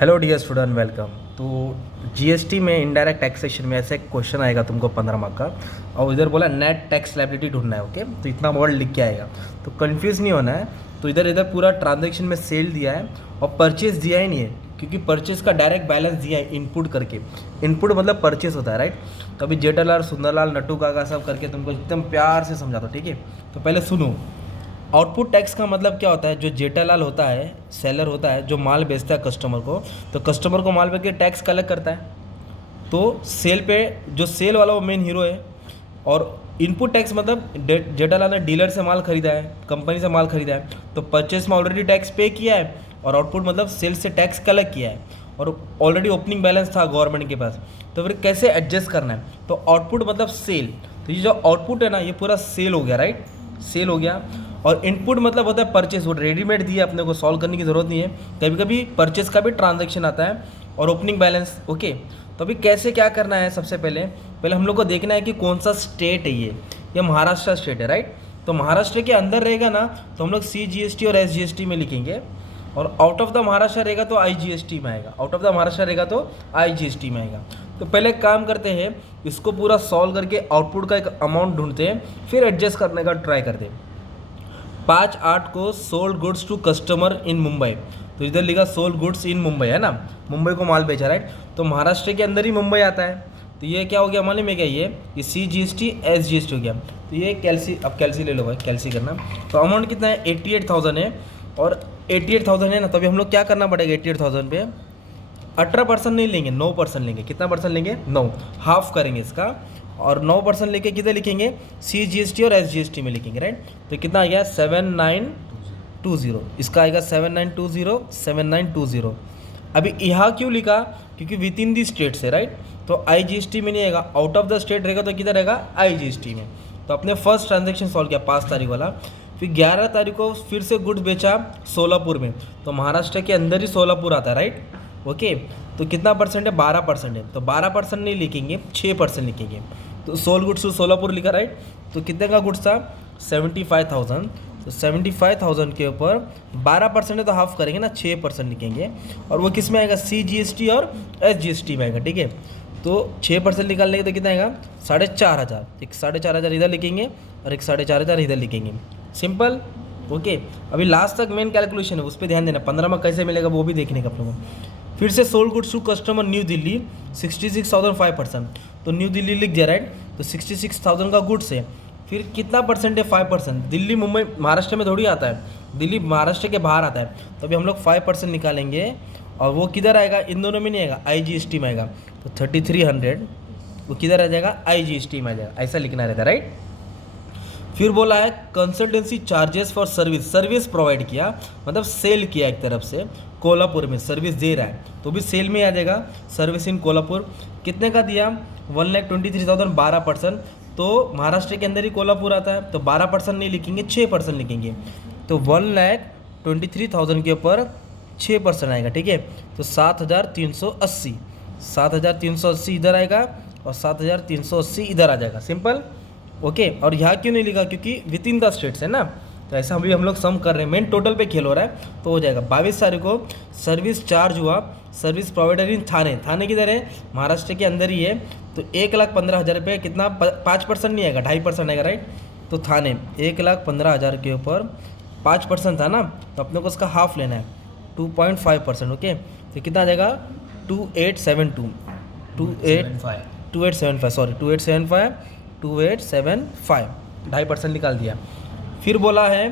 Hello dear student, welcome. तो GST में indirect taxation में ऐसे क्वेश्चन आएगा तुमको 15 मार्क का, और इधर बोला नेट टैक्स लायबिलिटी ढूंढना है। ओके, तो इतना वर्ड लिख के आएगा, तो कंफ्यूज नहीं होना है। तो इधर पूरा ट्रांजैक्शन में सेल दिया है और परचेज दिया ही नहीं है, क्योंकि परचेज का डायरेक्ट बैलेंस दिया है इनपुट करके। इनपुट मतलब परचेज होता है, राइट। तो अभी जेठालाल, सुंदरलाल, नट्टू काका सब करके तुमको एकदम प्यार से समझाता हूँ, ठीक है। तो पहले सुनो, आउटपुट टैक्स का मतलब क्या होता है। जो जेठालाल होता है, सेलर होता है, जो माल बेचता है कस्टमर को, तो कस्टमर को माल बेच के टैक्स कलेक्ट करता है। तो सेल पे जो सेल वाला वो मेन हीरो है। और इनपुट टैक्स मतलब जेठालाल ने डीलर से माल खरीदा है, कंपनी से माल खरीदा है, तो परचेस में ऑलरेडी टैक्स पे किया है। और आउटपुट मतलब सेल से टैक्स कलेक्ट किया है, और ऑलरेडी ओपनिंग बैलेंस था गवर्नमेंट के पास। तो फिर कैसे एडजस्ट करना है, तो आउटपुट मतलब सेल। तो ये जो आउटपुट है ना, ये पूरा सेल हो गया, राइट, सेल हो गया। और इनपुट मतलब होता है परचेस, वो रेडीमेड दिया, अपने को सॉल्व करने की ज़रूरत नहीं है। कभी कभी परचेस का भी ट्रांजैक्शन आता है, और ओपनिंग बैलेंस। ओके, तो अभी कैसे क्या करना है, सबसे पहले हम लोग को देखना है कि कौन सा स्टेट है। ये महाराष्ट्र स्टेट है, राइट। तो महाराष्ट्र के अंदर रहेगा ना, तो हम लोग CGST और SGST में लिखेंगे। और आउट ऑफ द महाराष्ट्र रहेगा तो IGST में आएगा, आउट ऑफ द महाराष्ट्र रहेगा तो IGST में आएगा। तो पहले काम करते हैं, इसको पूरा सॉल्व करके आउटपुट का एक अमाउंट ढूंढते हैं, फिर एडजस्ट करने का ट्राई करते हैं। 5/8 को sold goods to customer in Mumbai. तो इधर लिखा सोल्ड गुड्स इन मुंबई, है ना, मुंबई को माल बेचा, राइट। तो महाराष्ट्र के अंदर ही मुंबई आता है। तो ये क्या हो गया, मालूम है क्या, ये CGST SGST हो गया। तो ये कैल्सी, अब कैल्सी ले लो भाई, कैल्सी करना। तो अमाउंट कितना है, 88,000 है। और 88,000 है ना, तो अभी हम लोग क्या करना पड़ेगा, 88,000 पे 18% नहीं लेंगे, 9% लेंगे। कितना परसेंट लेंगे, 9, हाफ करेंगे इसका। और 9% लेके किधर लिखेंगे, CGST और SGST में लिखेंगे, राइट। तो कितना आ गया, 7920, इसका आएगा 7920। अभी यहाँ क्यों लिखा, क्योंकि विद इन दी स्टेट से, राइट। तो IGST में नहीं आएगा, आउट ऑफ द स्टेट रहेगा तो किधर रहेगा, IGST में। तो अपने फर्स्ट ट्रांजेक्शन सॉल्व किया 5 तारीख वाला। फिर 11 तारीख को फिर से गुड्स बेचा सोलापुर में। तो महाराष्ट्र के अंदर ही सोलापुर आता है, राइट। ओके, तो कितना परसेंट है, 12% है। तो 12% नहीं लिखेंगे, 6% लिखेंगे। तो सोल गुड्स टू सोलापुर लिखा, राइट। तो कितने का गुड्स था, 75,000। तो 75,000 के ऊपर 12% है, तो हाफ करेंगे ना, 6% लिखेंगे। और वो किस में आएगा, CGST और SGST में आएगा, ठीक है। तो 6% निकालने के तो कितना आएगा, 4,500। एक 4,500 इधर लिखेंगे और एक 4,500 इधर लिखेंगे, सिंपल। ओके, अभी लास्ट तक मेन कैलकुलेशन है, उस पर ध्यान देना। 15 में कैसे मिलेगा वो भी देखने का आप लोगों को। फिर से sold goods to customer New Delhi 66,000 5%। तो न्यू दिल्ली लिख दिया, राइट। तो 66,000 का गुड्स है। फिर कितना परसेंट है, 5%। दिल्ली मुंबई महाराष्ट्र में थोड़ी आता है, दिल्ली महाराष्ट्र के बाहर आता है। तो अभी हम लोग 5% निकालेंगे, और वो किधर आएगा, इन दोनों में नहीं आएगा, IGST में आएगा। तो 3,300 वो किधर आ जाएगा, IGST में आ जाएगा, ऐसा लिखना रहता है, राइट। फिर बोला है consultancy charges for service provide किया, मतलब सेल किया एक तरफ से, कोल्हापुर में सर्विस दे रहा है, तो भी सेल में आ जाएगा, सर्विस इन कोल्हापुर। कितने का दिया, 1,23,000, 12%। तो महाराष्ट्र के अंदर ही कोल्हापुर आता है, तो 12% नहीं लिखेंगे, 6% लिखेंगे। तो 1,23,000 के ऊपर 6% आएगा, ठीक है। तो 7,380, 7,380 इधर आएगा, और 7,380 इधर आ जाएगा, सिंपल। ओके, और यहाँ क्यों नहीं लिखा, क्योंकि विद इन द स्टेट्स है ना। तो ऐसा अभी हम लोग सम कर रहे हैं, मेन टोटल पे खेल हो रहा है, तो हो जाएगा। 22 तारीख को सर्विस चार्ज हुआ, सर्विस प्रोवाइडर इन थाने। थाने किधर है, महाराष्ट्र के अंदर ही है। तो 1,15,000 रुपये, कितना, 5% नहीं आएगा, 2.5% आएगा, राइट। तो थाने 1,15,000 के ऊपर 5% था ना, तो अपने को उसका हाफ लेना है, 2.5%। ओके, तो कितना आ जाएगा, 2875, 2875, सॉरी 2875, 2,875 निकाल दिया। फिर बोला है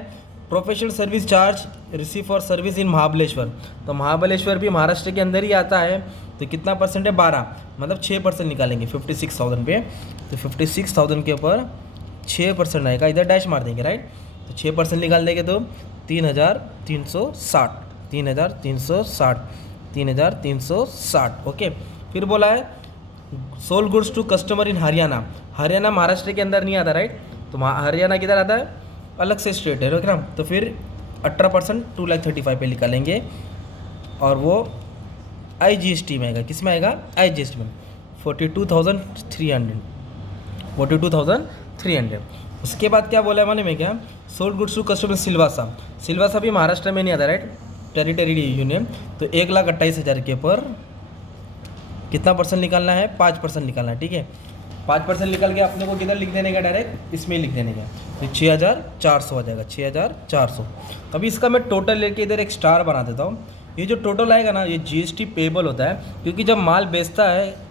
professional service charge receive for service in Mahabaleshwar. तो महाबलेश्वर भी महाराष्ट्र के अंदर ही आता है। तो कितना परसेंट है, 12, मतलब 6% निकालेंगे 56,000 पे। तो 56,000 के ऊपर 6% आएगा, इधर डैश मार देंगे, राइट। तो 6% निकाल देंगे तो 3,360, 3,360, 3,360। ओके, फिर बोला है sold goods to customer in Haryana. Haryana Maharashtra के अंदर नहीं आता, राइट। तो हरियाणा किधर आता है, अलग से स्टेट है, ना। तो फिर 18% 2,35,000 पे निकालेंगे, और वो IGST में आएगा, किस में आएगा, IGST में 42,300, 42,300। उसके बाद क्या बोला है, माने में क्या, sold goods to customer Silvassa. Silvassa भी महाराष्ट्र में नहीं आता, राइट। टेरिटरी यूनियन, तो 1,28,000 के पर कितना परसेंट निकालना है, 5% निकालना है, ठीक है। 5% निकल के अपने को किधर लिख देने का, डायरेक्ट इसमें लिख देने का, तो 6,400 आ जाएगा, 6,400। अभी इसका मैं टोटल लेके इधर एक स्टार बना देता हूँ। ये जो टोटल आएगा ना, ये जीएसटी पेबल होता है, क्योंकि जब माल बेचता है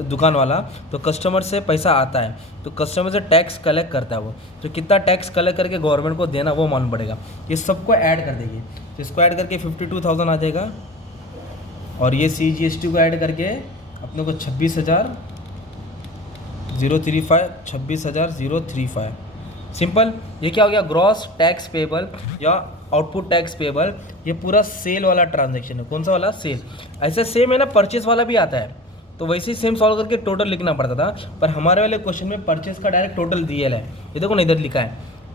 दुकान वाला तो कस्टमर से पैसा आता है, तो कस्टमर से टैक्स कलेक्ट करता है वो, तो कितना टैक्स कलेक्ट करके गवर्नमेंट को देना वो मालूम पड़ेगा। ये सबको ऐड कर देगी, तो इसको ऐड करके 52,000 आ जाएगा, और ये CGST को ऐड करके अपने को 26,035 सिंपल। ये क्या हो गया, ग्रॉस टैक्स पेबल या आउटपुट टैक्स पेबल। ये पूरा सेल वाला ट्रांजैक्शन है। कौन सा वाला, सेल। ऐसे सेम है ना, परचेस वाला भी आता है, तो वैसे ही सेम सॉल्व करके टोटल लिखना पड़ता था, पर हमारे वाले क्वेश्चन में परचेस का डायरेक्ट टोटल दिया है। ये देखो ना, इधर लिखा है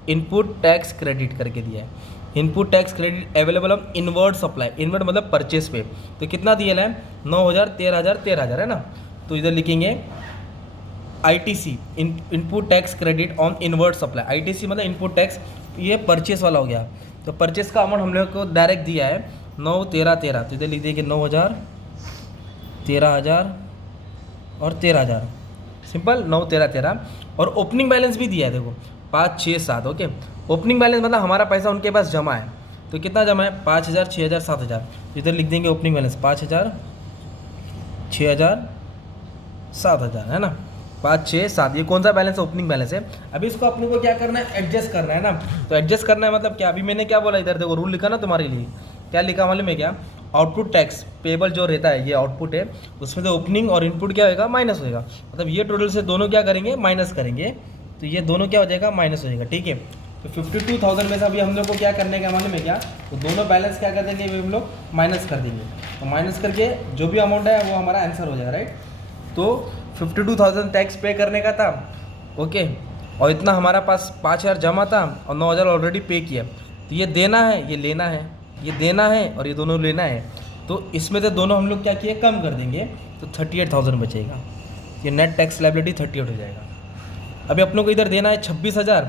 इनपुट टैक्स क्रेडिट करके दिया है, input tax credit available on inward supply, inward मतलब परचेस पे, तो कितना दिया है, 9,000, 13,000, 13,000 है ना। तो इधर लिखेंगे ITC, input tax credit on inward supply. ITC मतलब इनपुट टैक्स, ये परचेस वाला हो गया। तो परचेस का अमाउंट हम लोग को डायरेक्ट दिया है 9, 13, 13, तो इधर लिख देंगे 9,000, 13,000 और 13,000, सिंपल 9, 13, 13। और ओपनिंग बैलेंस भी दिया है, देखो 5, 6, 7। ओके, ओपनिंग बैलेंस मतलब हमारा पैसा उनके पास जमा है, तो कितना जमा है, 5,000, 6,000, 7,000। इधर लिख देंगे ओपनिंग बैलेंस 5,000, 6,000, 7,000, है ना, 5, 6, 7। ये कौन सा बैलेंस है, ओपनिंग बैलेंस है। अभी इसको अपने को क्या करना है, एडजस्ट करना है ना। तो एडजस्ट करना है मतलब क्या, अभी मैंने क्या बोला, इधर देखो रूल लिखा ना तुम्हारे लिए, क्या लिखा मालूम है क्या, आउटपुट टैक्स पेबल जो रहता है, ये आउटपुट है, उसमें तो ओपनिंग और इनपुट क्या होगा, माइनस होएगा। मतलब ये टोटल से दोनों क्या करेंगे, माइनस करेंगे, तो ये दोनों क्या हो जाएगा, माइनस हो जाएगा, ठीक है। तो 52,000 में से अभी हम लोग को क्या करने का मालूम है क्या, तो दोनों बैलेंस क्या कर देंगे, हम लोग माइनस कर देंगे। तो माइनस करके जो भी अमाउंट है वो हमारा आंसर हो जाएगा, राइट। तो 52,000 टैक्स पे करने का था, ओके, और इतना हमारा पास 5,000 जमा था और 9,000 ऑलरेडी पे किया। तो ये देना है, ये लेना है, ये देना है और ये दोनों लेना है, तो इसमें से दोनों हम लोग क्या किए, कम कर देंगे, तो 38,000 बचेगा। ये नेट टैक्स लायबिलिटी 38 हो जाएगा। अभी अपनों को इधर देना है 26,000,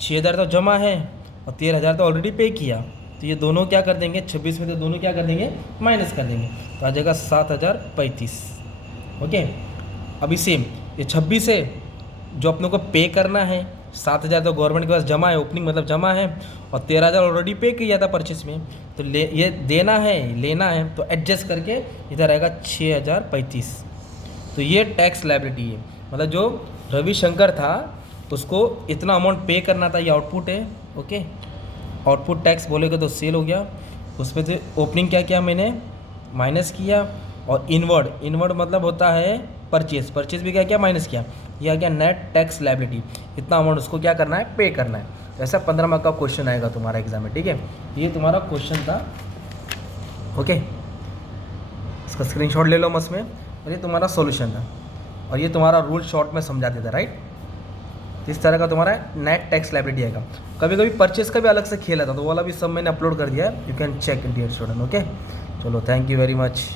6,000 तो जमा है और 13,000 तो ऑलरेडी पे किया, तो ये दोनों क्या कर देंगे, 26 में तो दोनों क्या कर देंगे, माइनस कर देंगे, तो आ जाएगा 7,035। ओके, अभी सेम ये 26 है जो अपनों को पे करना है, 7,000 तो गवर्नमेंट के पास जमा है, ओपनिंग मतलब जमा है, और 13,000 ऑलरेडी पे किया था परचेस में, तो ये देना है, लेना है, तो एडजस्ट करके इधर आएगा 6,035। तो ये टैक्स लायबिलिटी है, मतलब जो रविशंकर था उसको इतना अमाउंट पे करना था, ये आउटपुट है। ओके, आउटपुट टैक्स बोलेगा तो सेल हो गया, उसमें से ओपनिंग क्या किया मैंने, माइनस किया, और इनवर्ड मतलब होता है परचेस भी क्या किया, माइनस किया, ये आ गया नेट टैक्स लायबिलिटी। इतना अमाउंट उसको क्या करना है, पे करना है। ऐसा 15 मार्क का क्वेश्चन आएगा तुम्हारा एग्जाम में, ठीक है। ये तुम्हारा क्वेश्चन था, ओके, इसका स्क्रीनशॉट ले लो मस्त में, और ये तुम्हारा सॉल्यूशन था, और ये तुम्हारा रूल शॉर्ट में समझा देता, राइट। इस तरह का तुम्हारा नेट टैक्स लायबिलिटी आएगा। कभी कभी परचेस का भी अलग से खेल आता, तो वो वाला भी सब मैंने अपलोड कर दिया है, you can check in dear student. Okay, चलो, थैंक यू वेरी मच।